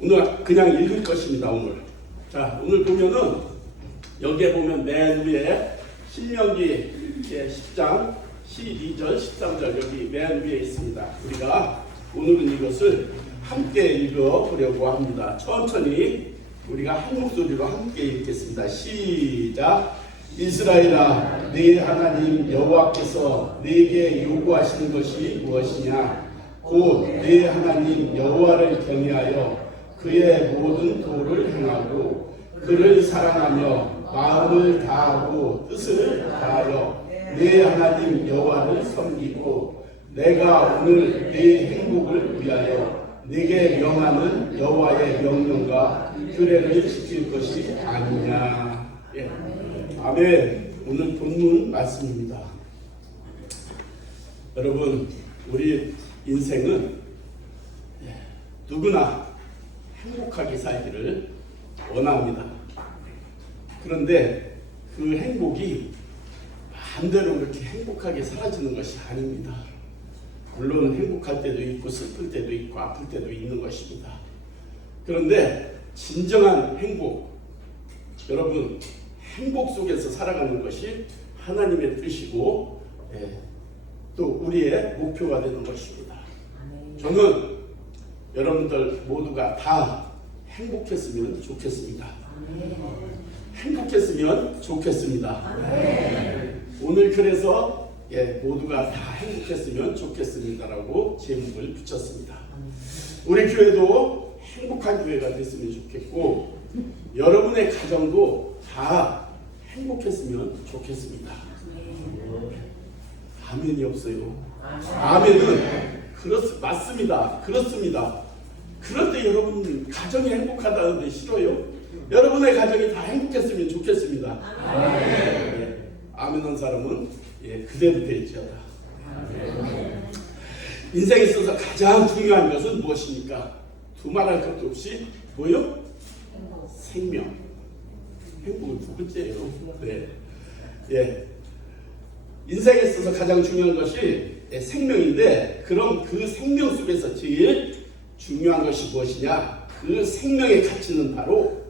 오늘 그냥 읽을 것입니다. 오늘. 자, 오늘 보면은 여기에 보면 맨 위에 신명기 10장 12절 13절 여기 맨 위에 있습니다. 우리가 오늘은 이것을 함께 읽어보려고 합니다. 천천히 우리가 한 목소리로 함께 읽겠습니다. 시작. 이스라엘아, 네 하나님 여호와께서 네게 요구하시는 것이 무엇이냐? 곧 네 하나님 여호와를 경외하여 그의 모든 도를 행하고 그를 사랑하며 마음을 다하고 뜻을 다하여 네 하나님 여호와를 섬기고 내가 오늘 네 행복을 위하여 네게 명하는 여호와의 명령과 규례를 지킬 것이 아니냐. 예. 아멘. 오늘 본문 말씀입니다. 여러분, 우리 인생은 누구나 행복하게 살기를 원합니다. 그런데 그 행복이 마음대로 그렇게 행복하게 사라지는 것이 아닙니다. 물론 행복할 때도 있고 슬플 때도 있고 아플 때도 있는 것입니다. 그런데 진정한 행복, 여러분 행복 속에서 살아가는 것이 하나님의 뜻이고 또 우리의 목표가 되는 것입니다. 저는 여러분들 모두가 다 행복했으면 좋겠습니다. 행복했으면 좋겠습니다. 오늘 그래서 모두가 다 행복했으면 좋겠습니다라고 제목을 붙였습니다. 우리 교회도 행복한 교회가 됐으면 좋겠고 여러분의 가정도 다 행복했으면 좋겠습니다. 아멘이 없어요. 아멘은 맞습니다. 그렇습니다. 그런데 여러분 가정이 행복하다는데 싫어요? 여러분의 가정이 다 행복했으면 좋겠습니다. 아멘 한 사람은 그대로 되지어다. 인생에 있어서 가장 중요한 것은 무엇입니까? 두말할 것도 없이 뭐요? 생명. 행복은 두 번째예요. 인생에 있어서 가장 중요한 것이 생명인데, 그럼 그 생명 속에서 제일 중요한 것이 무엇이냐? 그 생명의 가치는 바로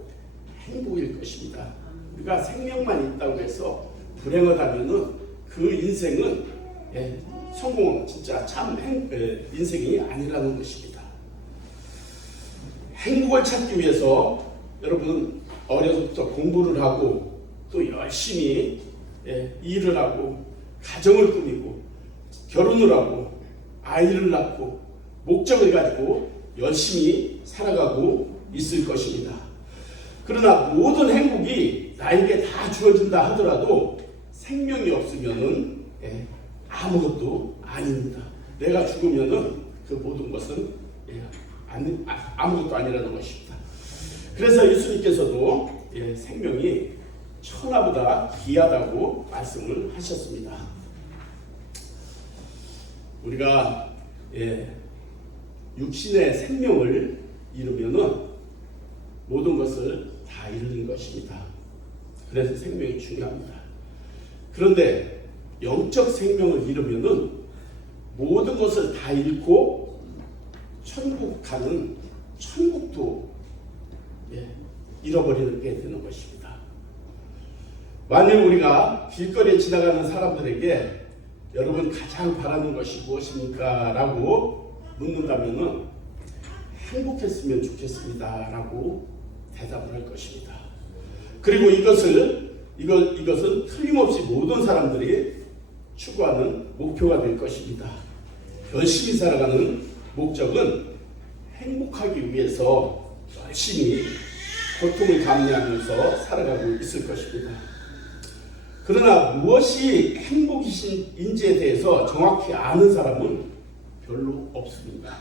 행복일 것입니다. 우리가 생명만 있다고 해서 불행하다면은 그 인생은 성공, 진짜 참 인생이 아니라는 것입니다. 행복을 찾기 위해서 여러분은 어려서부터 공부를 하고 또 열심히 일을 하고 가정을 꾸미고 결혼을 하고 아이를 낳고 목적을 가지고 열심히 살아가고 있을 것입니다. 그러나 모든 행복이 나에게 다 주어진다 하더라도 생명이 없으면은 아무것도 아닙니다. 내가 죽으면은 그 모든 것은 아무것도 아니라는 것입니다. 그래서 예수님께서도 생명이 천하보다 귀하다고 말씀을 하셨습니다. 우리가 육신의 생명을 잃으면은 모든 것을 다 잃는 것입니다. 그래서 생명이 중요합니다. 그런데 영적 생명을 잃으면은 모든 것을 다 잃고 천국 가는 천국도 잃어버리게 되는 것입니다. 만약 우리가 길거리에 지나가는 사람들에게 여러분 가장 바라는 것이 무엇입니까? 라고 묻는다면은 행복했으면 좋겠습니다 라고 대답을 할 것입니다. 그리고 이것은 틀림없이 모든 사람들이 추구하는 목표가 될 것입니다. 열심히 살아가는 목적은 행복하기 위해서 열심히 고통을 감내하면서 살아가고 있을 것입니다. 그러나 무엇이 행복인지에 대해서 정확히 아는 사람은 별로 없습니다.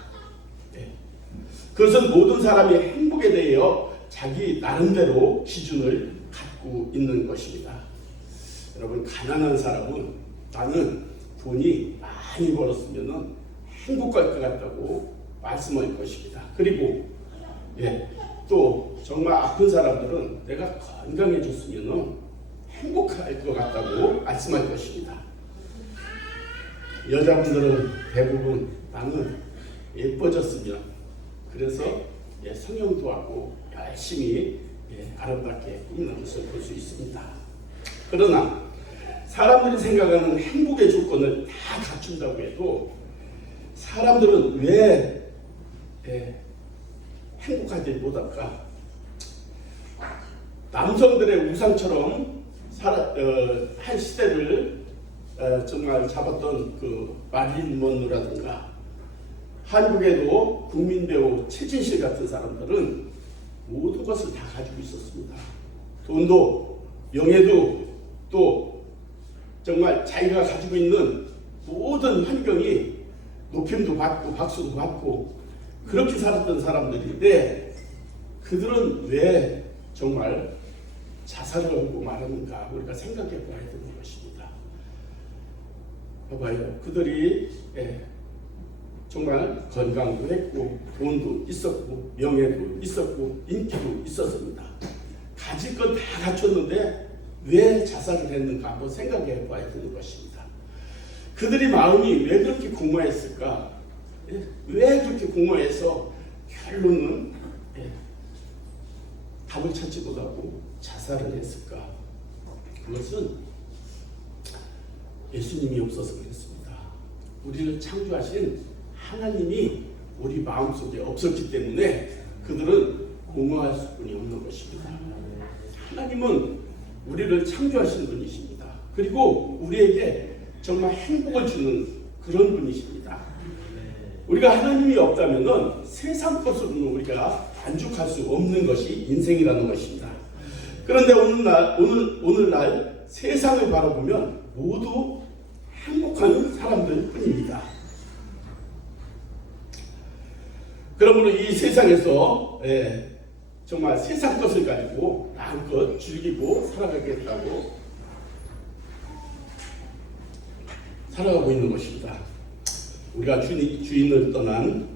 그것은 모든 사람이 행복에 대하여 자기 나름대로 기준을 갖고 있는 것입니다. 여러분, 가난한 사람은 나는 돈이 많이 벌었으면 행복할 것 같다고 말씀할 것입니다. 그리고 또 정말 아픈 사람들은 내가 건강해졌으면 행복할 것 같다고 말씀할 것입니다. 여자분들은 대부분 나는 예뻐졌으면, 그래서 성형도 하고 열심히 아름답게 꾸미는 것을 볼 수 있습니다. 그러나 사람들이 생각하는 행복의 조건을 다 갖춘다고 해도 사람들은 왜 행복하지 못할까? 남성들의 우상처럼 한 시대를 정말 잡았던 그 마릴린 먼로라든가 한국에도 국민 배우 최진실 같은 사람들은 모든 것을 다 가지고 있었습니다. 돈도 명예도 또 정말 자기가 가지고 있는 모든 환경이 높임도 받고 박수도 받고 그렇게 살았던 사람들인데 그들은 왜 정말 자살을 하고 말하는가 우리가 생각해 봐야 되는 것입니다. 봐봐요. 그들이 정말 건강도 했고 돈도 있었고 명예도 있었고 인기도 있었습니다. 가질 건 다 갖췄는데 왜 자살을 했는가 한번 생각해 봐야 되는 것입니다. 그들의 마음이 왜 그렇게 공허했을까? 왜 그렇게 공허해서 결론은 답을 찾지 못하고 자살을 했을까? 그것은 예수님이 없어서 그랬습니다. 우리를 창조하신 하나님이 우리 마음속에 없었기 때문에 그들은 공허할 수뿐이 없는 것입니다. 하나님은 우리를 창조하신 분이십니다. 그리고 우리에게 정말 행복을 주는 그런 분이십니다. 우리가 하나님이 없다면 세상 것으로는 우리가 만족할 수 없는 것이 인생이라는 것입니다. 그런데 오늘날 세상을 바라보면 모두 행복한 사람들 뿐입니다. 그러므로 이 세상에서 정말 세상 것을 가지고 마음껏 즐기고 살아가겠다고 살아가고 있는 것입니다. 우리가 주인을 떠난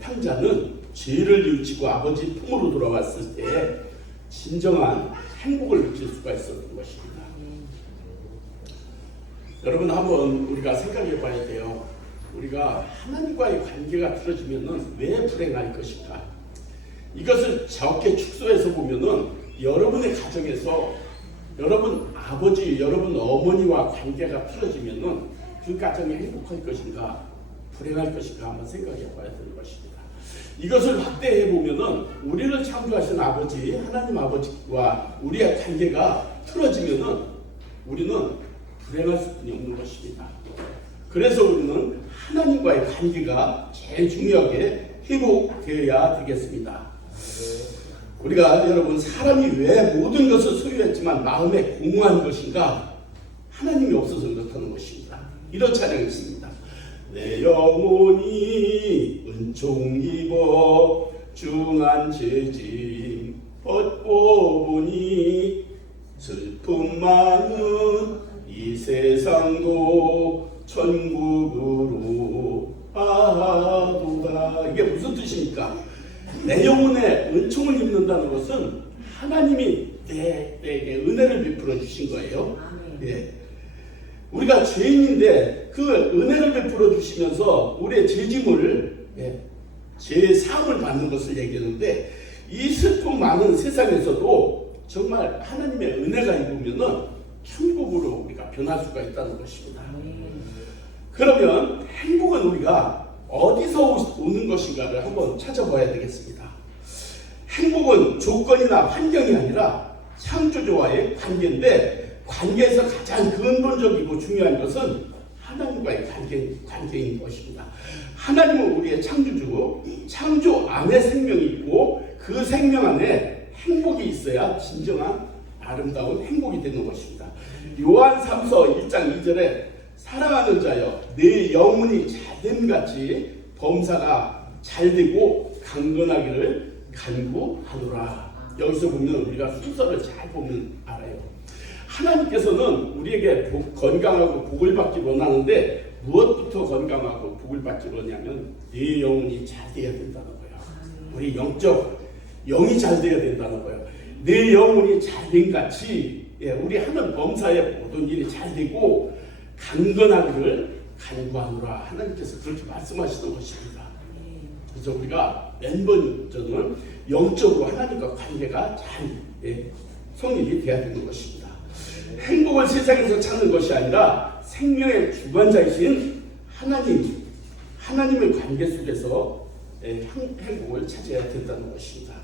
탕자는 죄를 뉘우치고 아버지 품으로 돌아왔을 때 진정한 행복을 느낄 수가 있었던 것입니다. 여러분 한번 우리가 생각해 봐야 돼요. 우리가 하나님과의 관계가 틀어지면 왜 불행할 것인가? 이것을 적게 축소해서 보면은 여러분의 가정에서 여러분 아버지, 여러분 어머니와 관계가 틀어지면은 그 가정이 행복할 것인가, 불행할 것인가 한번 생각해 봐야 되는 것입니다. 이것을 확대해 보면은 우리를 창조하신 아버지, 하나님 아버지와 우리의 관계가 틀어지면은 우리는 불행할 수뿐이 없는 것입니다. 그래서 우리는 하나님과의 관계가 제일 중요하게 회복되어야 되겠습니다. 우리가 여러분 사람이 왜 모든 것을 소유했지만 마음에 공허한 것인가? 하나님이 없어서 그렇다는 것입니다. 이런 찬양이 있습니다. 내 영혼이 은총 입어 중한 죄짐 벗고 보니 슬픔 많은 이 세상도 천국으로 가도다. 이게 무슨 뜻입니까? 내 영혼에 은총을 입는다는 것은 하나님이 내게 은혜를 베풀어 주신 거예요. 우리가 죄인인데 그 은혜를 베풀어 주시면서 우리의 죄짐을 죄 사함을 받는 것을 얘기하는데 이 슬픔 많은 세상에서도 정말 하나님의 은혜가 입으면은 천국으로 우리가 변할 수가 있다는 것입니다. 그러면 행복은 우리가 어디서 오는 것인가를 한번 찾아봐야 되겠습니다. 행복은 조건이나 환경이 아니라 창조주와의 관계인데 관계에서 가장 근본적이고 중요한 것은 하나님과의 관계인 것입니다. 하나님은 우리의 창조주고 창조 안에 생명이 있고 그 생명 안에 행복이 있어야 진정한 아름다운 행복이 되는 것입니다. 요한 3서 1장 2절에 사랑하는 자여 내 영혼이 잘됨같이 범사가 잘되고 강건하기를 간구하노라. 여기서 보면 우리가 순서를 잘 보면 알아요. 하나님께서는 우리에게 건강하고 복을 받기 원하는데 무엇부터 건강하고 복을 받기 원하냐면 내 영혼이 잘 돼야 된다는 거예요. 우리 영이 잘 돼야 된다는 거예요. 내 영혼이 잘된 같이 우리 하는 범사의 모든 일이 잘 되고 강건하기를 간구하노라. 하나님께서 그렇게 말씀하시는 것입니다. 그래서 우리가 맨 먼저는 영적으로 하나님과 관계가 잘 성립이 돼야 되는 것입니다. 행복을 세상에서 찾는 것이 아니라 생명의 주관자이신 하나님의 관계 속에서 행복을 찾아야 된다는 것입니다.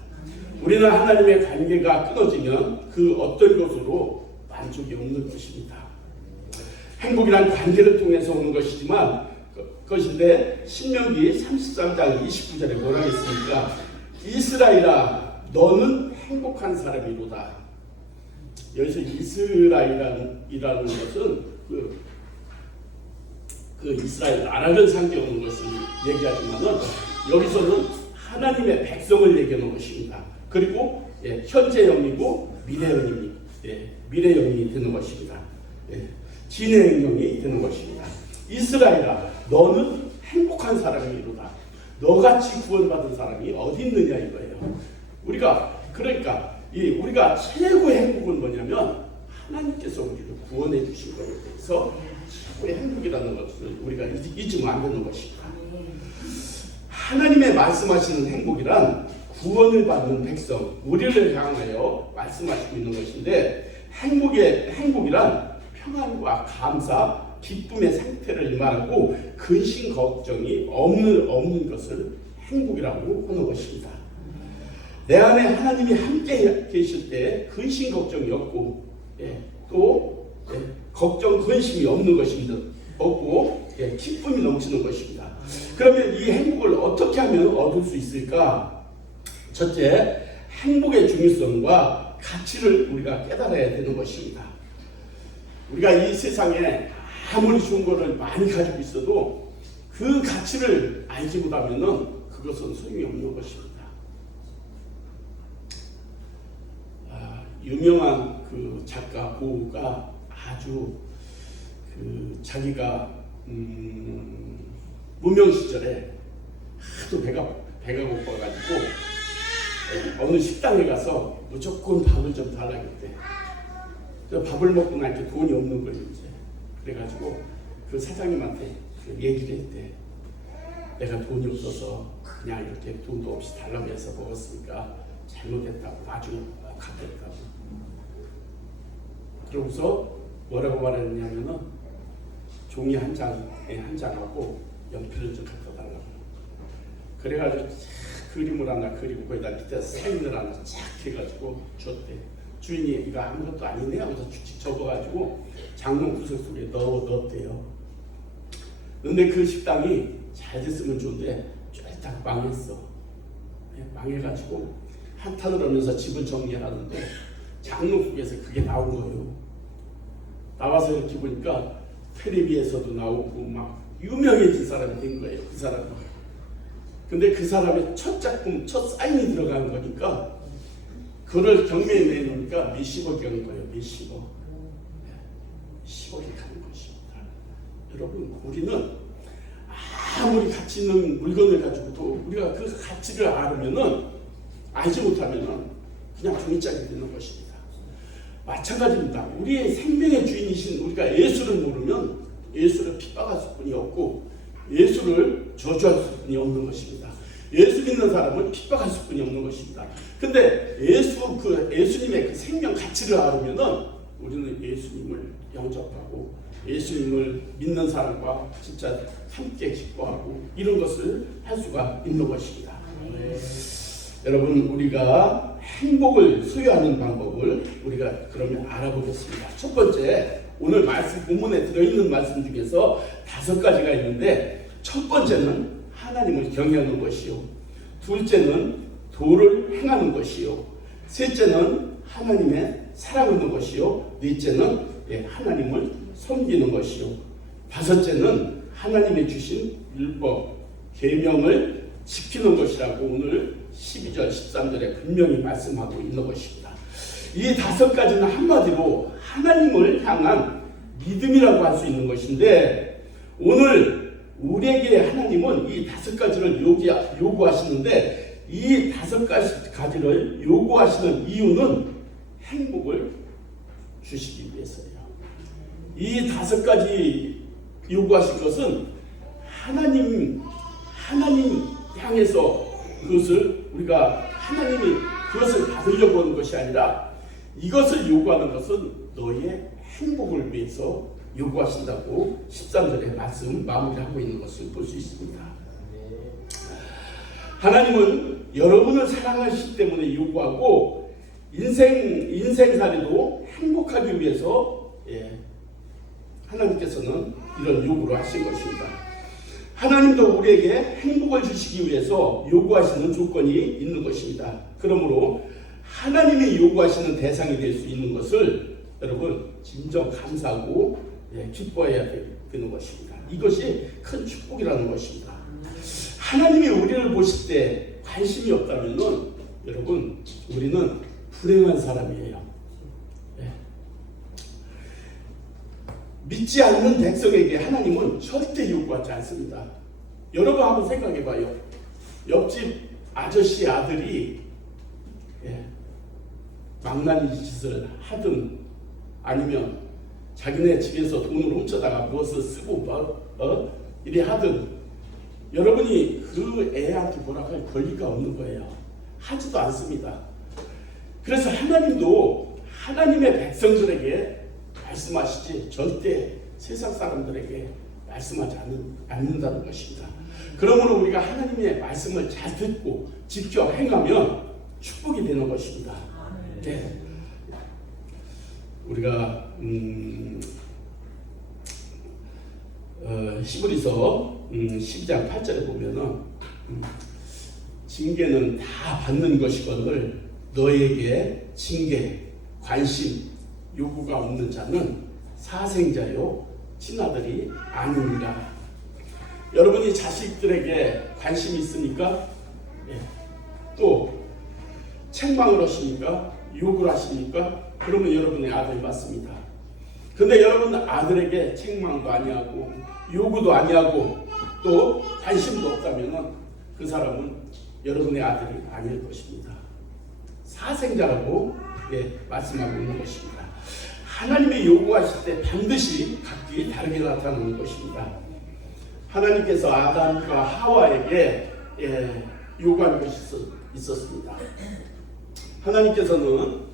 우리는 하나님의 관계가 끊어지면 그 어떤 것으로 만족이 없는 것입니다. 행복이란 관계를 통해서 오는 것인데 신명기 33장 29절에 뭐라 했습니까? 이스라엘아 너는 행복한 사람이로다. 여기서 이스라엘이라는 것은 그 이스라엘 나라를 상징하는 것을 얘기하지만은 여기서는 하나님의 백성을 얘기하는 것입니다. 그리고 현재형이고 미래형이 되는 것입니다. 진행형이 되는 것입니다. 이스라엘아 너는 행복한 사람이로다. 너같이 구원받은 사람이 어디 있느냐 이거예요. 우리가 최고의 행복은 뭐냐면 하나님께서 우리를 구원해 주신 것에 대해서 최고의 행복이라는 것을 우리가 잊으면 안 되는 것입니다. 하나님의 말씀하시는 행복이란 구원을 받는 백성, 우리를 향하여 말씀하시고 있는 것인데 행복이란 평안과 감사, 기쁨의 상태를 말하고 근심 걱정이 없는 것을 행복이라고 하는 것입니다. 내 안에 하나님이 함께 계실 때 근심 걱정이 없고 또 걱정 근심이 없는 것입니다. 없고 기쁨이 넘치는 것입니다. 그러면 이 행복을 어떻게 하면 얻을 수 있을까? 첫째, 행복의 중요성과 가치를 우리가 깨달아야 되는 것입니다. 우리가 이 세상에 아무리 좋은 것을 많이 가지고 있어도 그 가치를 알지 못하면은 그것은 소용이 없는 것입니다. 유명한 그 작가 고흐가 아주 자기가 무명 시절에 하도 배가 고파가지고 어느 식당에 가서 무조건 밥을 좀 달라고 했대. 밥을 먹고 나니까 돈이 없는 거예요 이제. 그래가지고 그 사장님한테 얘기를 했대. 내가 돈이 없어서 그냥 이렇게 돈도 없이 달라고 해서 먹었으니까 잘못했다고 나중에 갚겠다고. 그러고서 뭐라고 말했냐면은 종이 한 장하고 연필을 좀 갖다 달라고. 그래가지고 그림을 하나 그리고 거기다 밑에 사인을 하나 쫙 해가지고 줬대. 주인이 이거 아무것도 아니네 하면서 쭉쭉 접어가지고 장롱 구석 속에 넣었대요. 근데 그 식당이 잘 됐으면 좋은데 쫄딱 망했어. 망해가지고 한탄을 하면서 집을 정리하는데 장롱 속에서 그게 나온 거예요. 나와서 이렇게 보니까 텔레비에서도 나오고 막 유명해진 사람이 된 거예요. 그 사람이. 근데 그 사람의 첫 작품, 첫 사인이 들어간 거니까 그걸 경매에 내놓으니까 몇십억이 간 거예요. 몇십억. 10억이 가는 것입니다. 여러분, 우리는 아무리 가치 있는 물건을 가지고도 우리가 그 가치를 알지 못하면은 그냥 종이짝이 되는 것입니다. 마찬가지입니다. 우리의 생명의 주인이신 우리가 예수를 모르면 예수를 핍박할 수뿐이 없고 예수를 저주할 수뿐이 없는 것입니다. 예수 믿는 사람은 핍박할 수뿐이 없는 것입니다. 근데 예수님의 그 생명 가치를 알으면은 우리는 예수님을 영접하고 예수님을 믿는 사람과 진짜 함께 기뻐하고 이런 것을 할 수가 있는 것입니다. 여러분, 우리가 행복을 소유하는 방법을 우리가 그러면 알아보겠습니다. 첫 번째, 오늘 말씀 본문에 들어있는 말씀 중에서 5가지가 있는데 첫 번째는 하나님을 경외하는 것이요, 둘째는 도를 행하는 것이요, 셋째는 하나님의 사랑하는 것이요, 넷째는 하나님을 섬기는 것이요, 다섯째는 하나님의 주신 율법, 계명을 지키는 것이라고 오늘 12절, 13절에 분명히 말씀하고 있는 것입니다. 이 5가지는 한마디로 하나님을 향한 믿음이라고 할 수 있는 것인데 오늘 우리에게 하나님은 이 5가지를 요구하시는데 이 5가지를 요구하시는 이유는 행복을 주시기 위해서예요. 이 5가지 요구하신 것은 하나님 향해서 아니라 이것을 요구하는 것은 너의 행복을 위해서 요구하신다고 13절의 말씀 마무리하고 있는 것을 볼 수 있습니다. 하나님은 여러분을 사랑하시기 때문에 요구하고 인생살이도 행복하기 위해서 하나님께서는 이런 요구를 하신 것입니다. 하나님도 우리에게 행복을 주시기 위해서 요구하시는 조건이 있는 것입니다. 그러므로 하나님이 요구하시는 대상이 될 수 있는 것을 여러분 진정 감사하고 기뻐해야 되는 것입니다. 이것이 큰 축복이라는 것입니다. 하나님이 우리를 보실 때 관심이 없다면 여러분 우리는 불행한 사람이에요. 믿지 않는 백성에게 하나님은 절대 요구하지 않습니다. 여러분 한번 생각해 봐요. 옆집 아저씨 아들이 망나니 짓을 하든 아니면 자기네 집에서 돈을 훔쳐다가 무엇을 쓰고 이래 하든 여러분이 그 애한테 뭐라고 할 권리가 없는 거예요. 하지도 않습니다. 그래서 하나님도 하나님의 백성들에게 말씀하시지 절대 세상 사람들에게 말씀하지 않는다는 것입니다. 그러므로 우리가 하나님의 말씀을 잘 듣고 지켜 행하면 축복이 되는 것입니다. 네. 우리가 히브리서 12장 8절에 보면은 징계는 다 받는 것이거늘 너에게 징계, 관심, 요구가 없는 자는 사생자요 친아들이 아니니라. 여러분이 자식들에게 관심이 있으니까 또 책망을 하시니까 욕을 하시니까 그러면 여러분의 아들이 맞습니다. 근데 여러분 아들에게 책망도 아니하고 요구도 아니하고 또 관심도 없다면 그 사람은 여러분의 아들이 아닐 것입니다. 사생자라고 말씀하고 있는 것입니다. 하나님의 요구하실 때 반드시 각기 다르게 나타나는 것입니다. 하나님께서 아담과 하와에게 요구한 것이 있었습니다. 하나님께서는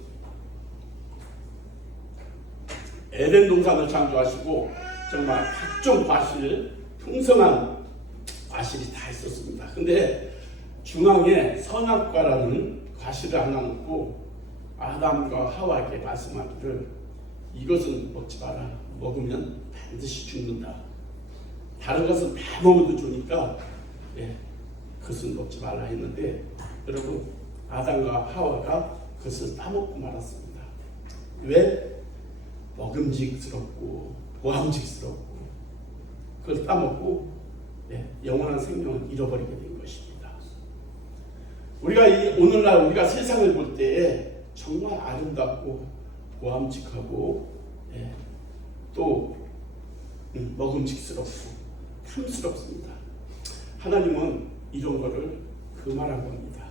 에덴 동산을 창조하시고 정말 각종 과실, 풍성한 과실이 다 있었습니다. 근데 중앙에 선악과라는 과실을 하나 놓고 아담과 하와에게 말씀하기를 이것은 먹지 마라. 먹으면 반드시 죽는다. 다른 것은 다 먹어도 좋으니까 그것은 먹지 말라 했는데 여러분 아담과 하와가 그것을 따먹고 말았습니다. 왜? 먹음직스럽고 보암직스럽고 그걸 따먹고 영원한 생명을 잃어버리게 된 것입니다. 우리가 오늘날 우리가 세상을 볼 때 정말 아름답고 보암직하고 또 먹음직스럽고 탐스럽습니다. 하나님은 이런 거를 금하라고 합니다.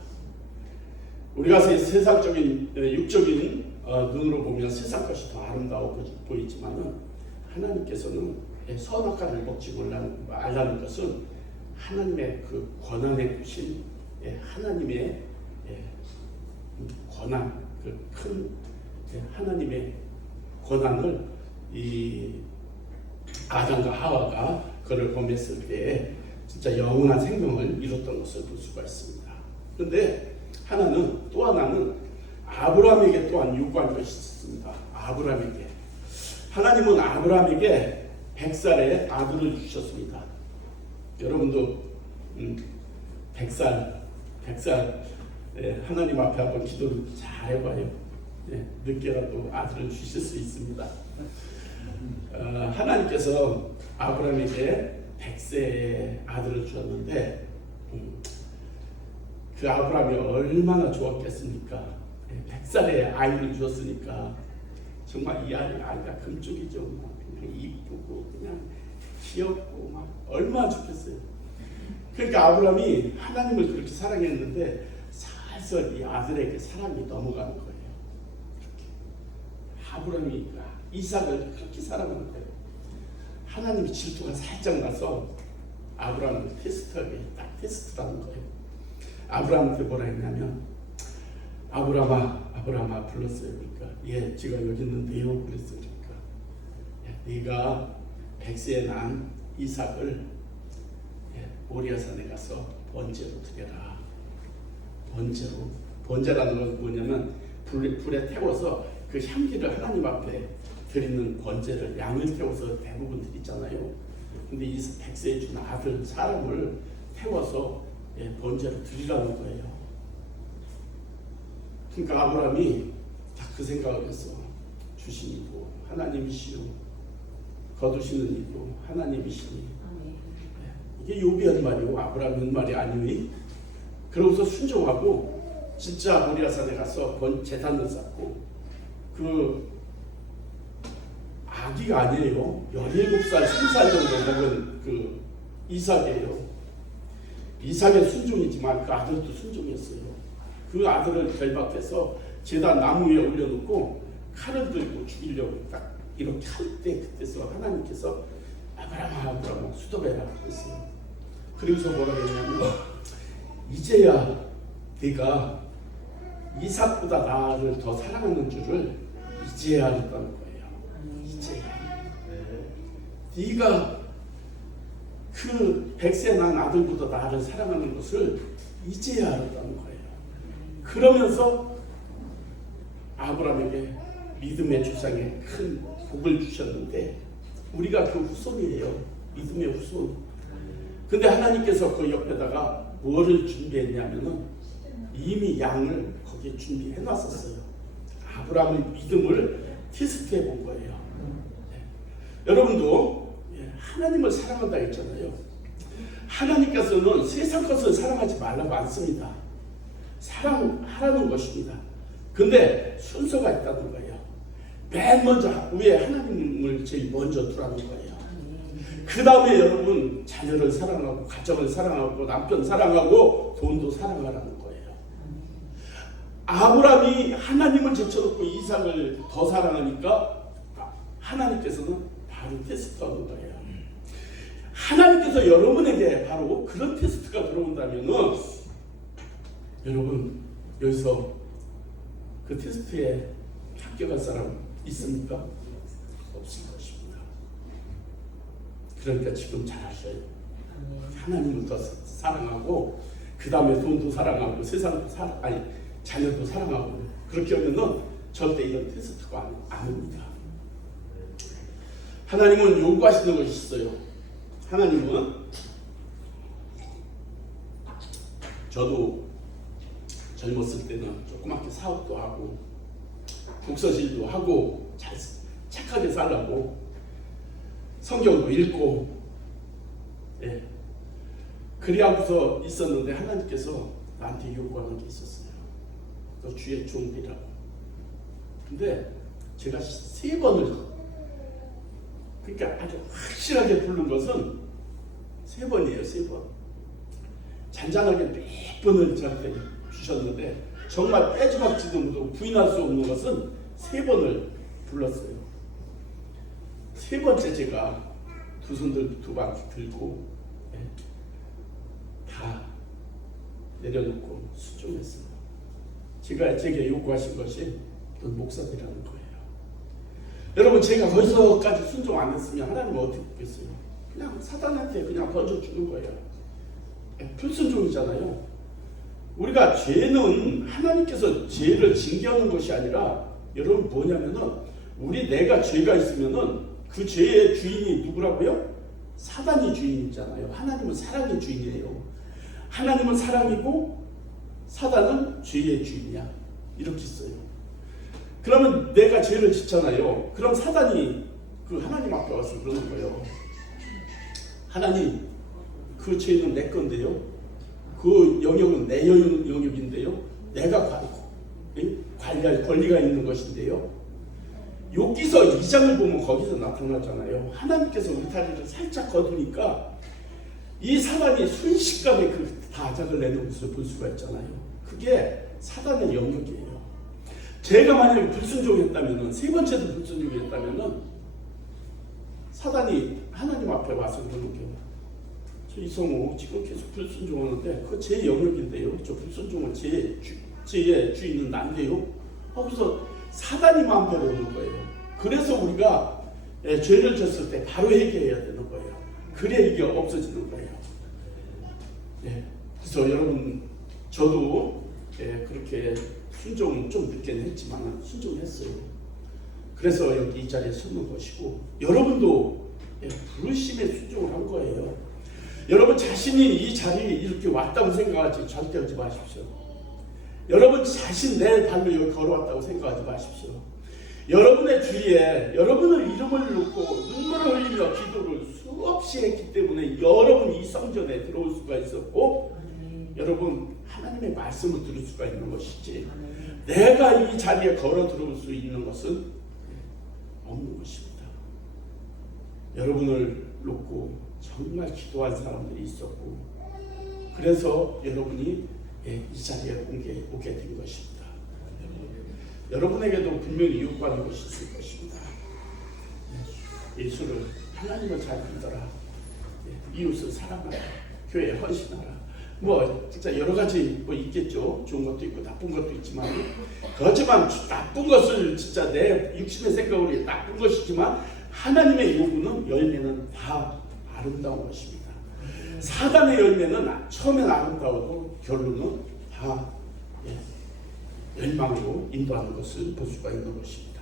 우리가 세상적인 육적인 눈으로 보면 세상 것이 더 아름다워 보이지만은 하나님께서는 선악과를 먹지 말라는 것은 하나님의 그 권한에 주신 하나님의 권한, 그 큰 하나님의 권한을 이 아담과 하와가 그를 범했을 때 진짜 영원한 생명을 이뤘던 것을 볼 수가 있습니다. 그런데 또 하나는 아브라함에게 또한 요구한 것이 있습니다. 아브라함에게 하나님은 아브라함에게 100살의 아들을 주셨습니다. 여러분도 100살 하나님 앞에 한번 기도를 잘 해봐요. 늦게라도 아들을 주실 수 있습니다. 하나님께서 아브라함에게 100세의 아들을 주셨는데 그 아브라함이 얼마나 좋았겠습니까? 100살의 아이를 주었으니까 정말 이 아이가 금쪽이죠. 그냥 이쁘고 그냥 귀엽고 막 얼마나 좋겠어요. 그러니까 아브라함이 하나님을 그렇게 사랑했는데 살살 이 아들에게 사랑이 넘어가는 거예요. 아브라함이 이삭을 그렇게 사랑하는 거예요. 하나님이 질투가 살짝 나서 아브라함을 테스트라는 거예요. 아브라함한테 뭐라 했냐면 아브라함아, 아브라함아 불렀어요. 그러니까 예, 제가 여기 있는데요. 그랬어요. 그러니까 네가 100세에 난 이삭을 모리아산에 가서 번제로 드려라. 번제로. 번제라는 건 뭐냐면 불에 태워서 그 향기를 하나님 앞에 드리는 번제를 양을 태워서 대부분 드리잖아요. 근데 이 100세에 준 아들 사람을 태워서 번제로 드리라는 거예요. 그러니까 아브라함이 다 그 생각을 했어. 주신 이도 하나님이시요, 거두시는 이도 하나님이시니. 이게 욥이 한 말이고 아브라함이 한 말이 아니니. 그러고서 순종하고 진짜 모리아산에 가서 제단을 쌓고, 그 아기가 아니에요. 17살, 3살 정도 먹은 그 이삭이에요. 이삭의 순종이지만 그 아들도 순종했어요. 그 아들을 결박해서 제단 나무 위에 올려놓고 칼을 들고 죽이려고 딱 이렇게 할 때, 그때서 하나님께서 아브라함아, 아브라함아 수도배라 그랬어요. 그리고서 뭐라고 했냐면, 이제야 네가 이삭보다 나를 더 사랑하는 줄을 이제야 알았다는 거예요. 이제야. 네가 그 100세 난 아들보다 나를 사랑하는 것을 이제야 알았다는 거예요. 그러면서 아브라함에게 믿음의 주상에 큰 복을 주셨는데, 우리가 그 후손이에요. 믿음의 후손. 근데 하나님께서 그 옆에다가 뭐를 준비했냐면은 이미 양을 거기에 준비해 놨었어요. 아브라함의 믿음을 테스트해 본 거예요. 여러분도 하나님을 사랑한다 했잖아요. 하나님께서는 세상 것을 사랑하지 말라고 안 씁니다. 사랑하라는 것입니다. 근데 순서가 있다는 거예요. 맨 먼저 위에 하나님을 제일 먼저 두라는 거예요. 그 다음에 여러분 자녀를 사랑하고 가정을 사랑하고 남편 사랑하고 돈도 사랑하라는 거예요. 아브라함이 하나님을 제쳐놓고 이삭을 더 사랑하니까 하나님께서는 바로 테스트하는 거예요. 하나님께서 여러분에게 바로 그런 테스트가 들어온다면은 여러분 여기서 그 테스트에 합격할 사람 있습니까? 없을 것입니다. 그러니까 지금 잘하셔요. 하나님을 더 사랑하고 그 다음에 돈도 사랑하고 세상도 자녀도 사랑하고, 그렇게 하면은 절대 이런 테스트가 안 옵니다. 하나님은 요구하시는 것이 있어요. 하나님은, 저도 젊었을 때는 조그맣게 사업도 하고 독서실도 하고 착하게 살라고 성경도 읽고 그리하고서 있었는데, 하나님께서 나한테 요구하는 게 있었어요. 너 주의 종이라고. 근데 제가 3번을, 그러니까 아주 확실하게 부른 것은 3번이에요. 3번. 잔잔하게 몇 번을 저한테 주셨는데 정말 빼지박지도 못하고 부인할 수 없는 것은 3번을 불렀어요. 3번째 제가 두 손들 두 방 들고 다 내려놓고 순종했어요. 제게 요구하신 것이 넌 목사들이라는 거예요. 여러분, 제가 거기서까지 순종 안 했으면 하나님은 어떻게 했겠어요? 그냥 사단한테 그냥 던져주는 거예요. 불순종이잖아요. 우리가 죄는 하나님께서 죄를 징계하는 것이 아니라, 여러분 뭐냐면은 내가 죄가 있으면은 그 죄의 주인이 누구라고요? 사단이 주인이잖아요. 하나님은 사랑의 주인이에요. 하나님은 사랑이고 사단은 죄의 주인이야. 이렇게 있어요. 그러면 내가 죄를 짓잖아요. 그럼 사단이 그 하나님 앞에 와서 그러는 거예요. 하나님, 그 죄는 내 건데요. 그 영역은 내 영역인데요. 내가 관리할 권리가 있는 것인데요. 욥기서 2장을 보면 거기서 나타나잖아요. 하나님께서 울타리를 살짝 거두니까 이 사단이 순식간에 그 다작을 내는 것을 볼 수가 있잖아요. 그게 사단의 영역이에요. 제가 만약에 불순종했다면은, 3번째도 불순종했다면은 사단이 하나님 앞에 와서 그러는 거예요. 저 이성호 지금 계속 불순종하는데 그거 제 영역인데요. 저 불순종은 제 제 주인은 난데요. 그래서 사단이 마음대로 오는 거예요. 그래서 우리가 죄를 졌을 때 바로 회개해야 되는 거예요. 그래야 이게 없어지는 거예요. 그래서 여러분, 저도 그렇게 순종은 좀 늦게는 했지만 순종했어요. 그래서 여기 이 자리에 서는 것이고, 여러분도 부르심에 순종을 한 거예요. 여러분 자신이 이 자리에 이렇게 왔다고 생각하지 절대 하지 마십시오. 여러분 자신 내 발로 여기 걸어왔다고 생각하지 마십시오. 여러분의 주위에 여러분의 이름을 놓고 눈물을 흘리며 기도를 수없이 했기 때문에 여러분이 이 성전에 들어올 수가 있었고, 여러분 하나님의 말씀을 들을 수가 있는 것이지, 내가 이 자리에 걸어 들어올 수 있는 것은 없는 것입니다. 여러분을 놓고 정말 기도한 사람들이 있었고, 그래서 여러분이 이 자리에 오게 된 것입니다. 여러분에게도 분명히 요구하는 것이 있을 것입니다. 예수를, 하나님을 잘 믿어라, 이웃을 사랑하라, 교회에 헌신하라. 진짜 여러 가지 있겠죠. 좋은 것도 있고 나쁜 것도 있지만, 그렇지만 나쁜 것을 진짜 내 육신의 생각으로 나쁜 것이지만, 하나님의 요구는, 열매는 다 아름다운 것입니다. 사단의 열매는 처음엔 아름다워도 결론은 다 멸망으로 인도하는 것을 볼 수가 있는 것입니다.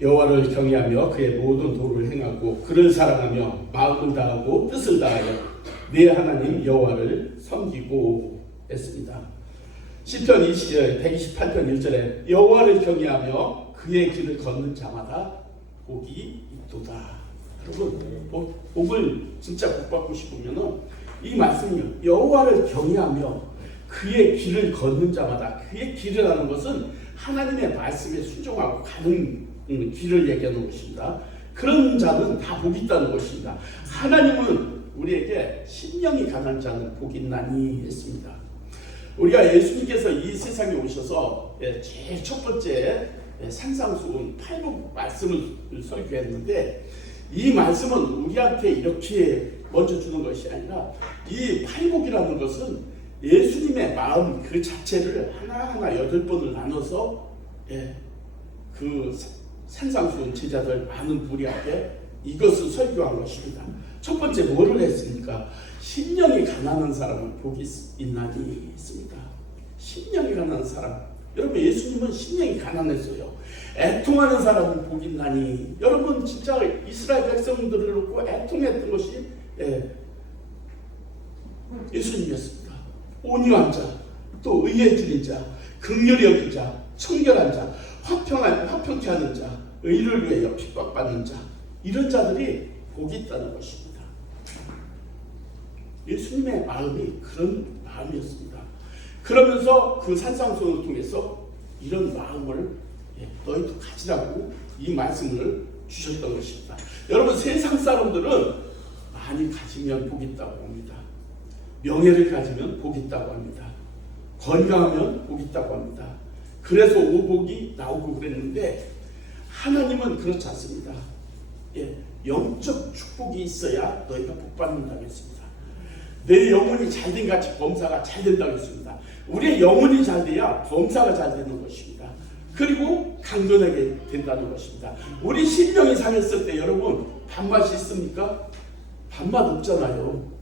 여호와를 경외하며 그의 모든 도를 행하고 그를 사랑하며 마음을 다하고 뜻을 다하여 네 하나님 여호와를 섬기고 했습니다. 시편 128편 1절에 여호와를 경외하며 그의 길을 걷는 자마다 복이 있도다. 여러분, 복을 진짜 복 받고 싶으면은 이 말씀이요, 여호와를 경외하며 그의 길을 걷는 자마다, 그의 길을 하는 것은 하나님의 말씀에 순종하고 가는 길을 얘기하는 것입니다. 그런 자는 다 복이 있다는 것입니다. 하나님은 우리에게 심령이 강한 자는 복이 있나니 했습니다. 우리가 예수님께서 이 세상에 오셔서 제일 첫 번째 산상수훈 팔복 말씀을 설교했는데, 이 말씀은 우리한테 이렇게 먼저 주는 것이 아니라, 이 팔복이라는 것은 예수님의 마음 그 자체를 하나하나 8번을 나눠서 그 산상수훈 제자들 많은 무리 앞에 이것을 설교한 것입니다. 첫 번째 뭐를 했습니까? 심령이 가난한 사람은 복이 있나니 했습니다. 심령이 가난한 사람, 여러분 예수님은 심령이 가난했어요. 애통하는 사람은 복이 있나니, 여러분 진짜 이스라엘 백성들을 놓고 애통했던 것이 예수님이었습니다. 온유한 자, 또 의에 줄인 자, 긍휼히 여긴 자, 청결한 자, 화평케 하는 자, 의를 위하여 핍박받는 자, 이런 자들이 복이 있다는 것입니다. 예수님의 마음이 그런 마음이었습니다. 그러면서 그 산상수훈을 통해서 이런 마음을 너희도 가지라고 이 말씀을 주셨던 것입니다. 여러분, 세상 사람들은 많이 가지면 복이 있다고 합니다. 명예를 가지면 복이 있다고 합니다. 건강하면 복이 있다고 합니다. 그래서 오복이 나오고 그랬는데, 하나님은 그렇지 않습니다. 영적 축복이 있어야 너희가 복받는다고 했습니다. 내 영혼이 잘된 같이 범사가 잘 된다고 했습니다. 우리의 영혼이 잘 돼야 범사가 잘 되는 것입니다. 그리고 강건하게 된다는 것입니다. 우리 심령이 상했을 때 여러분 밥맛이 있습니까? 밥맛 없잖아요.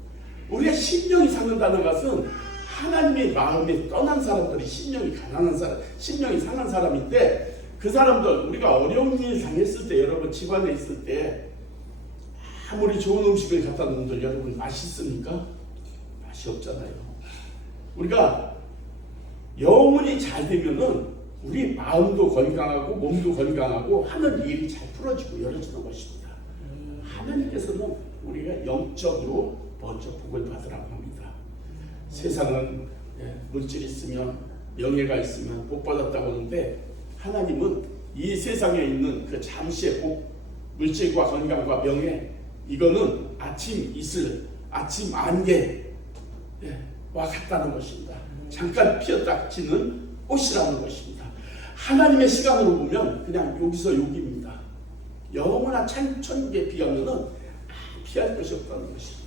우리의 심령이 상한다는 것은 하나님의 마음에 떠난 사람들이 심령이 가난한 사람, 심령이 상한 사람인데, 그 사람들, 우리가 어려운 일 당했을 때, 여러분 집안에 있을 때 아무리 좋은 음식을 갖다 놓는들 여러분 맛있습니까? 맛이 없잖아요. 우리가 영혼이 잘 되면은 우리 마음도 건강하고 몸도 건강하고 하는 일이 잘 풀어지고 열어지는 것입니다. 하나님께서는 우리가 영적으로 먼저 복을 받으라고 합니다. 세상은 물질이 있으면, 명예가 있으면 복 받았다고 하는데, 하나님은 이 세상에 있는 그 잠시의 복, 물질과 건강과 명예, 이거는 아침 이슬, 아침 안개와 같다는 것입니다. 잠깐 피었다 지는 꽃이라는 것입니다. 하나님의 시간으로 보면 그냥 여기서 여기입니다. 영원한 천국에 비하면은 피할 것이 없다는 것입니다.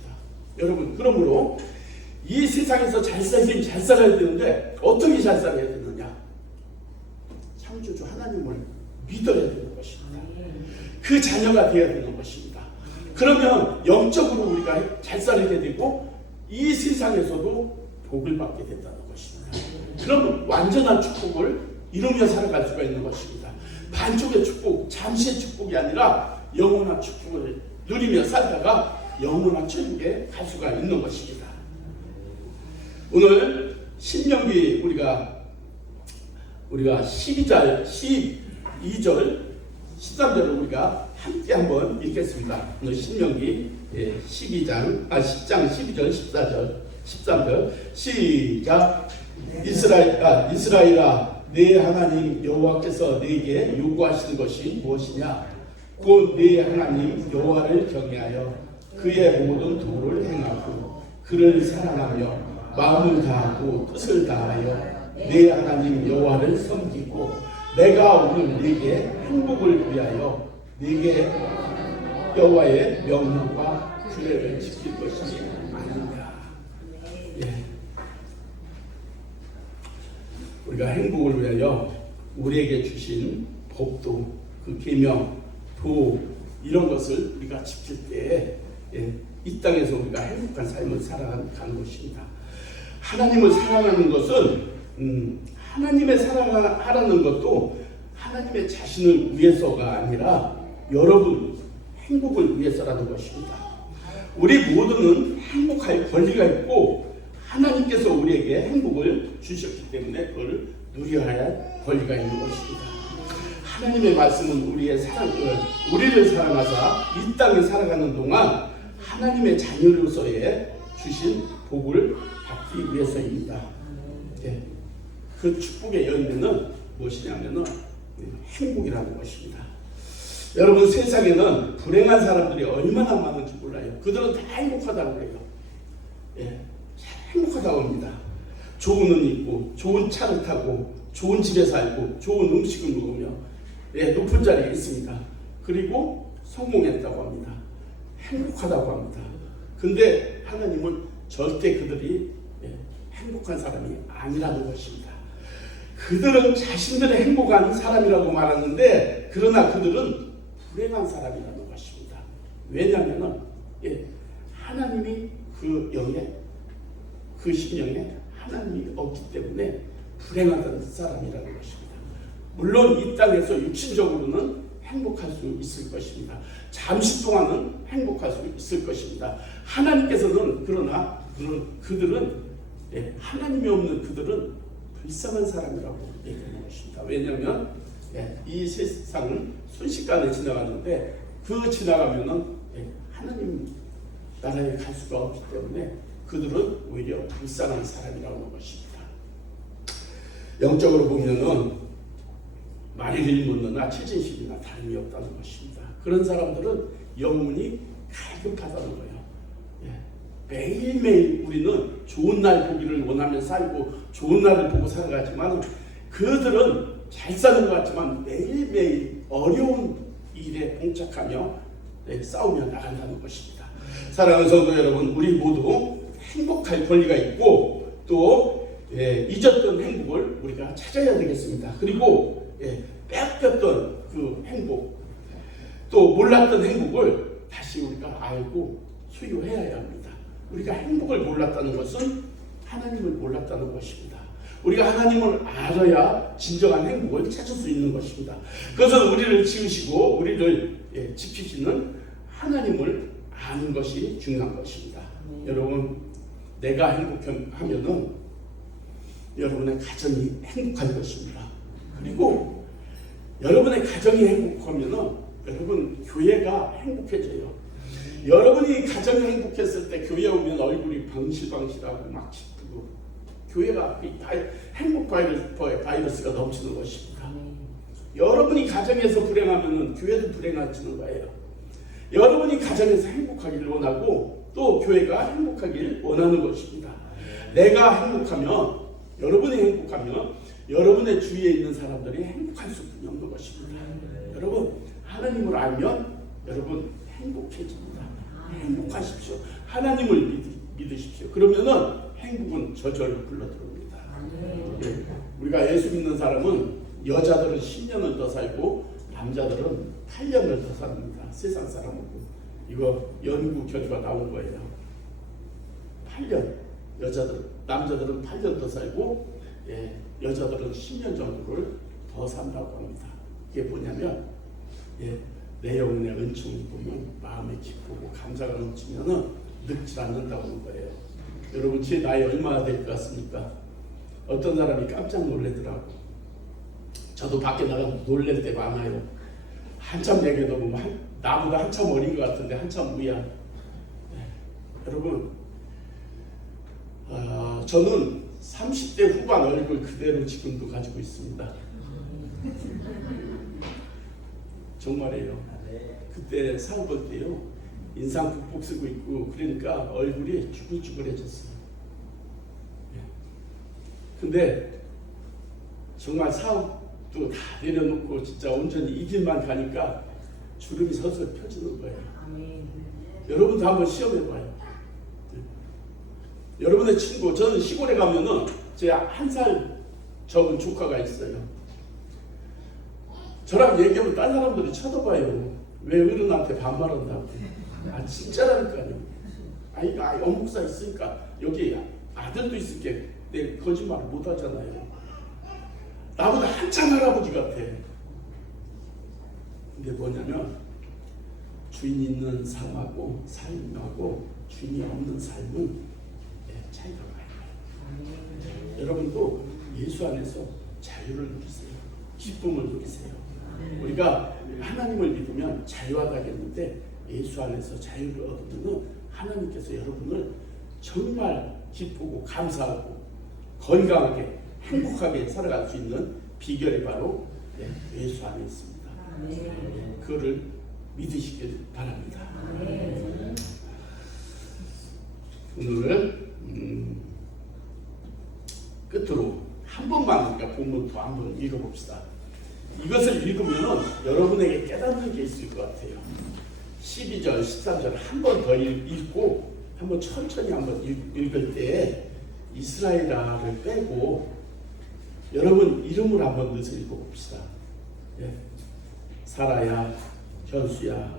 여러분, 그러므로 이 세상에서 잘 살아야 되는데 어떻게 잘 살아야 되느냐? 창조주 하나님을 믿어야 되는 것입니다. 그 자녀가 되어야 되는 것입니다. 그러면 영적으로 우리가 잘 살게 되고 이 세상에서도 복을 받게 된다는 것입니다. 그러면 완전한 축복을 이루며 살아갈 수가 있는 것입니다. 반쪽의 축복, 잠시의 축복이 아니라 영원한 축복을 누리며 살다가 영원한 천국에 갈 수가 있는 것입니다. 오늘 신명기 우리가 12절, 12절, 13절을 우리가 함께 한번 읽겠습니다. 오늘 신명기 10장 12절, 14절, 13절 시작. 이스라엘아, 네 하나님 여호와께서 네게 요구하시는 것이 무엇이냐? 곧 네 하나님 여호와를 경외하여 그의 모든 도를 행하고 그를 사랑하며 마음을 다하고 뜻을 다하여 네 하나님 여호와를 섬기고 내가 오늘 네게 행복을 위하여 네게 여호와의 명령과 규례를 지킬 것이 아니냐. 예. 우리가 행복을 위하여 우리에게 주신 법도, 그 계명, 도, 이런 것을 우리가 지킬 때에 이 땅에서 우리가 행복한 삶을 살아가는 것입니다. 하나님을 사랑하는 것은 하나님의 사랑하라는 것도 하나님의 자신을 위해서가 아니라 여러분 행복을 위해서라는 것입니다. 우리 모두는 행복할 권리가 있고 하나님께서 우리에게 행복을 주셨기 때문에 그걸 누려야 할 권리가 있는 것입니다. 하나님의 말씀은 우리를 사랑하사 이 땅에 살아가는 동안 하나님의 자녀로서의 주신 복을 받기 위해서입니다. 네. 그 축복의 열매는 무엇이냐면은 행복이라는 것입니다. 여러분, 세상에는 불행한 사람들이 얼마나 많은지 몰라요. 그들은 다 행복하다고 해요. 예, 행복하다고 합니다. 좋은 옷 입고, 좋은 차를 타고, 좋은 집에 살고, 좋은 음식을 먹으며, 높은 자리에 있습니다. 그리고 성공했다고 합니다. 행복하다고 합니다. 근데 하나님은 절대 그들이 행복한 사람이 아니라는 것입니다. 그들은 자신들의 행복한 사람이라고 말하는데 그러나 그들은 불행한 사람이라는 것입니다. 왜냐하면 하나님이 그 영에, 그 심령에 하나님이 없기 때문에 불행하다는 사람이라는 것입니다. 물론 이 땅에서 육신적으로는 행복할 수 있을 것입니다. 잠시 동안은 행복할 수 있을 것입니다. 하나님께서는 그러나 그들은 하나님이 없는 그들은 불쌍한 사람이라고 얘기하는 것입니다. 왜냐하면 이 세상은 순식간에 지나가는데 그 지나가면은 하나님 나라에 갈 수가 없기 때문에 그들은 오히려 불쌍한 사람이라고 하는 것입니다. 영적으로 보면은 마리를 묻느나 최진실이나 다름이 없다는 것입니다. 그런 사람들은 영혼이 갈급하다는 거예요. 매일매일 우리는 좋은 날 보기를 원하며 살고 좋은 날을 보고 살아가지만 그들은 잘 사는 것 같지만 매일매일 어려운 일에 봉착하며 싸우며 나간다는 것입니다. 사랑하는 성도 여러분, 우리 모두 행복할 권리가 있고 또 잊었던 행복을 우리가 찾아야 되겠습니다. 그리고 빼앗겼던 그 행복, 또 몰랐던 행복을 다시 우리가 알고 소유해야 합니다. 우리가 행복을 몰랐다는 것은 하나님을 몰랐다는 것입니다. 우리가 하나님을 알아야 진정한 행복을 찾을 수 있는 것입니다. 그것은 우리를 지으시고 우리를 지키시는 하나님을 아는 것이 중요한 것입니다. 여러분, 내가 행복하면은 여러분의 가정이 행복할 것입니다. 그리고 여러분의 가정이 행복하면은 여러분 교회가 행복해져요. 여러분이 가정이 행복했을 때 교회 오면 얼굴이 방실방실하고 막 기쁘고 교회가 행복 바이러스가 넘치는 것입니다. 여러분이 가정에서 불행하면은 교회도 불행해지는 거예요. 여러분이 가정에서 행복하기를 원하고 또 교회가 행복하기를 원하는 것입니다. 내가 행복하면, 여러분이 행복하면 여러분의 주위에 있는 사람들이 행복할 수밖에 없는 것입니다. 여러분, 하나님을 알면 여러분 행복해집니다. 행복하십시오. 하나님을 믿으십시오. 그러면은 행복은 저절로 불러들어옵니다. 예. 우리가 예수 믿는 사람은 여자들은 10년을 더 살고 남자들은 8년을 더 삽니다. 세상 사람하고. 이거 연구 결과 나온 거예요. 8년. 남자들은 8년 더 살고, 여자들은 10년 정도를 더 산다고 합니다. 이게 뭐냐면, 내 영혼의 은총이 보면 마음에 기쁘고 감사가 넘치면은 늙지 않는다고 하는 거예요. 여러분, 제 나이 얼마나 될 것 같습니까? 어떤 사람이 깜짝 놀래더라고. 저도 밖에 나가서 놀랄 때 많아요. 한참 얘기해도 보면 나보다 한참 어린 것 같은데 한참 위야. 여러분, 저는 30대 후반 얼굴 그대로 지금도 가지고 있습니다. 정말이에요. 그때 사업할 때요, 인상 국복 쓰고 있고 그러니까 얼굴이 쭈글쭈글해졌어요. 근데 정말 사업도 다 내려놓고 진짜 온전히 이 길만 가니까 주름이 서서히 펴지는 거예요. 여러분도 한번 시험해봐요. 여러분의 친구, 저는 시골에 가면은 제 1살 적은 조카가 있어요. 저랑 얘기하면 딴 사람들이 쳐다봐요. 왜 어른한테 반말한다고. 진짜라니까요. 아니, 엄목사 있으니까 여기 아들도 있을게 내 거짓말 못 하잖아요. 나보다 한참 할아버지 같아. 근데 뭐냐면 주인 있는 삶하고 주인이 없는 삶은 차이가 많이 나요. 여러분도 예수 안에서 자유를 누리세요. 기쁨을 누리세요. 우리가 하나님을 믿으면 자유하다겠는데 예수 안에서 자유를 얻으면 하나님께서 여러분을 정말 기쁘고 감사하고 건강하게 행복하게 살아갈 수 있는 비결이 바로 예수 안에 있습니다. 그거를 믿으시길 바랍니다. 오늘 끝으로 한 번만 우리가 본문부터 한번 읽어봅시다. 이것을 읽으면 여러분에게 깨닫는 게 있을 것 같아요. 12절, 13절 한 번 더 읽고 한번 천천히 한번 읽을 때 이스라엘아를 빼고 여러분 이름을 한번 넣어서 읽어봅시다. 사라야, 현수야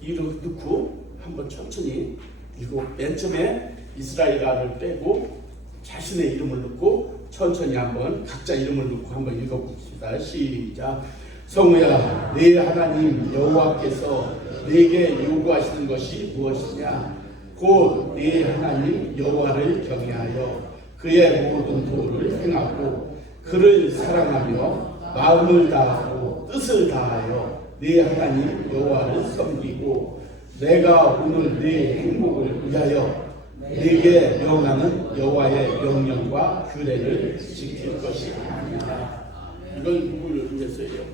이름 넣고 한번 천천히 읽고 맨 처음에 이스라엘아를 빼고 자신의 이름을 넣고 천천히 한번 각자 이름을 넣고 한번 읽어봅시다. 시작. 성우야, 네 하나님 여호와께서 네게 요구하시는 것이 무엇이냐? 곧 네 하나님 여호와를 경외하여 그의 모든 도를 행하고 그를 사랑하며 마음을 다하고 뜻을 다하여 네 하나님 여호와를 섬기고 내가 오늘 네 행복을 위하여 네게 명하는 여호와의 명령과 규례를 지킬 것이 아니냐. 이건 누구를 위해서예요?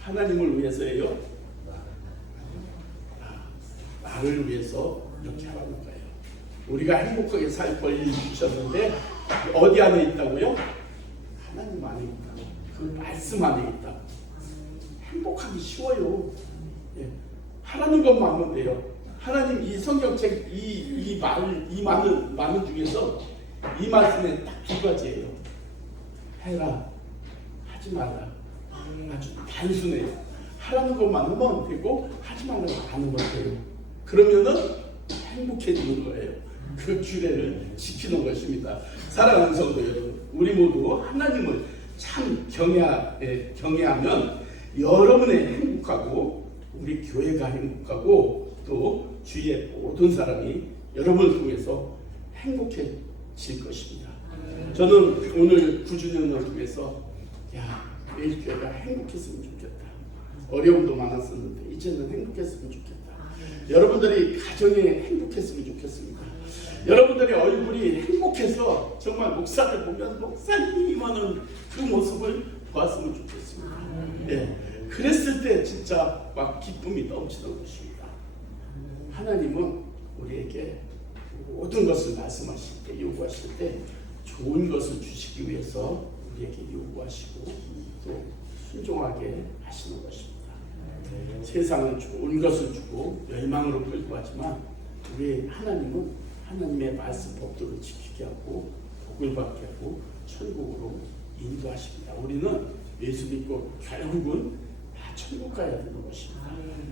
하나님을 위해서예요? 나를 위해서 이렇게 하는 거예요. 우리가 행복하게 살 권리를 주셨는데 어디 안에 있다고요? 하나님 안에 있다. 그 말씀 안에 있다. 행복하기 쉬워요. 하나님 것만 하면 돼요. 하나님 이 성경책 이 많은 중에서 이 말씀에 딱 2가지예요. 해라, 하지 마라. 아주 단순해요. 하라는 것만 하면 되고 하지 말라는 거 안 하면 돼요. 그러면은 행복해지는 거예요. 그 규례를 지키는 것입니다. 사랑하는 성도 여러분, 우리 모두 하나님을 참 경외하면 여러분의 행복하고 우리 교회가 행복하고 또 주위의 모든 사람이 여러분을 통해서 행복해질 것입니다. 저는 오늘 9주년을 통해서 매일 교회가 행복했으면 좋겠다. 어려움도 많았었는데 이제는 행복했으면 좋겠다. 여러분들이 가정에 행복했으면 좋겠습니다. 여러분들의 얼굴이 행복해서 정말 목사를 보면 목사님이 임하는 그 모습을 보았으면 좋겠습니다. 그랬을 때 진짜 막 기쁨이 넘치는 것입니다. 하나님은 우리에게 모든 것을 말씀하실 때, 요구하실 때 좋은 것을 주시기 위해서 우리에게 요구하시고 또 순종하게 하시는 것입니다. 세상은 좋은 것을 주고 멸망으로 끌고 가지만 우리 하나님은 하나님의 말씀 법도를 지키게 하고 복을 받게 하고 천국으로 인도하십니다. 우리는 예수 믿고 결국은 다 천국 가야 되는 것입니다.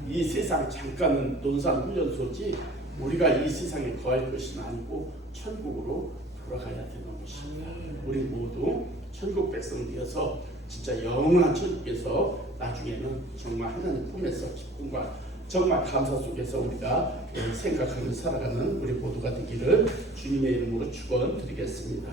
이 세상 잠깐은 논산 훈련소지 우리가 이 세상에 거할 것은 아니고 천국으로 돌아가야 되는 것입니다. 우리 모두 천국 백성 되어서 진짜 영원한 천국에서 나중에는 정말 하나님 품에서 기쁨과 정말 감사 속에서 우리가 생각하며 살아가는 우리 모두가 되기를 주님의 이름으로 축원드리겠습니다.